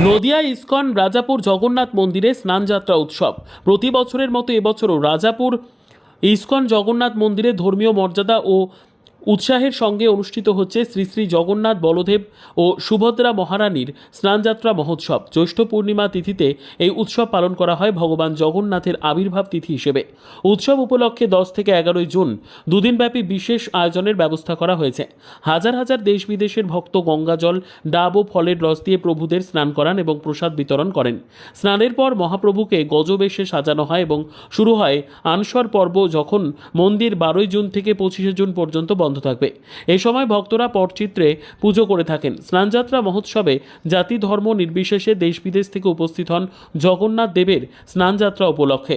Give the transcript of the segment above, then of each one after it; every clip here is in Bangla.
নদিয়া, ইস্কন, রাজাপুর, জগন্নাথ মন্দিরে স্নানযাত্রা উৎসব। প্রতি বছরের মতো এবছরও রাজাপুর, ইস্কন, জগন্নাথ মন্দিরে ধর্মীয় মর্যাদা ও উৎসাহের সঙ্গে অনুষ্ঠিত হচ্ছে শ্রী শ্রী জগন্নাথ বলদেব ও সুভদ্রা মহারানীর স্নানযাত্রা মহোৎসব। জ্যৈষ্ঠ পূর্ণিমা তিথিতে এই উৎসব পালন করা হয় ভগবান জগন্নাথের আবির্ভাব তিথি হিসেবে। উৎসব উপলক্ষে দশ থেকে এগারোই জুন দুদিনব্যাপী বিশেষ আয়োজনের ব্যবস্থা করা হয়েছে। হাজার হাজার দেশ বিদেশের ভক্ত গঙ্গাজল ডাব ও ফলের রস দিয়ে প্রভুদের স্নান করান এবং প্রসাদ বিতরণ করেন। স্নানের পর মহাপ্রভুকে গজবেশে সাজানো হয় এবং শুরু হয় আনসর পর্ব যখন মন্দির বারোই জুন থেকে পঁচিশে জুন পর্যন্ত বন্ধ থাকবে। এই সময় ভক্তরা পটচিত্রে পুজো করে থাকেন। স্নানযাত্রা মহোৎসবে জাতি ধর্ম নির্বিশেষে দেশ বিদেশ থেকে উপস্থিত হন জগন্নাথ দেবের স্নানযাত্রা উপলক্ষে।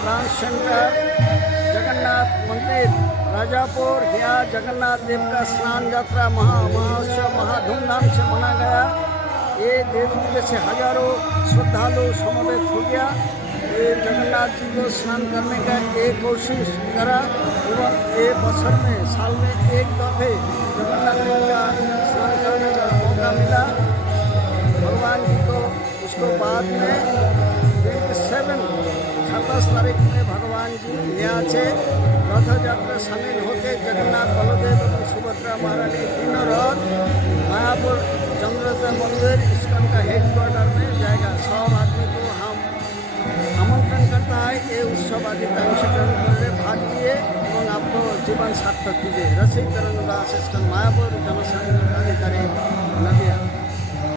ब्रांच सेंटर जगन्नाथ मंदिर, राजापुर यहाँ जगन्नाथ देव का स्नान यात्रा महा महोत्सव महा धूमधाम से मना गया। ये देव विदेश से हज़ारों श्रद्धालु समवेत हो गया। ये जगन्नाथ जी को स्नान करने का एक कोशिश करा एवं ये बसर में, साल में एक दफे जगन्नाथ देव का स्नान करने का मौका मिला। भगवान जी को उसको बाद में সাতাশ তারিখ में भगवान जी यहाँ से रथयात्रा शामिल होकर जगन्नाथ बलदेव और सुभद्रा महारानी तीनों रथ मायापुर चंद्रता मंदिर इस्कन का हेड क्वार्टर में जाएगा सब आदमी को हम আমন্ত্রণ করতে হয় এই উৎসব আদিতে অংশগ্রহণ করে ভাগ দিয়ে এবং আপনার জীবন সার্থক দিবে রসিক করণ দাস ইস্কন মায়াপুর জনসংঘ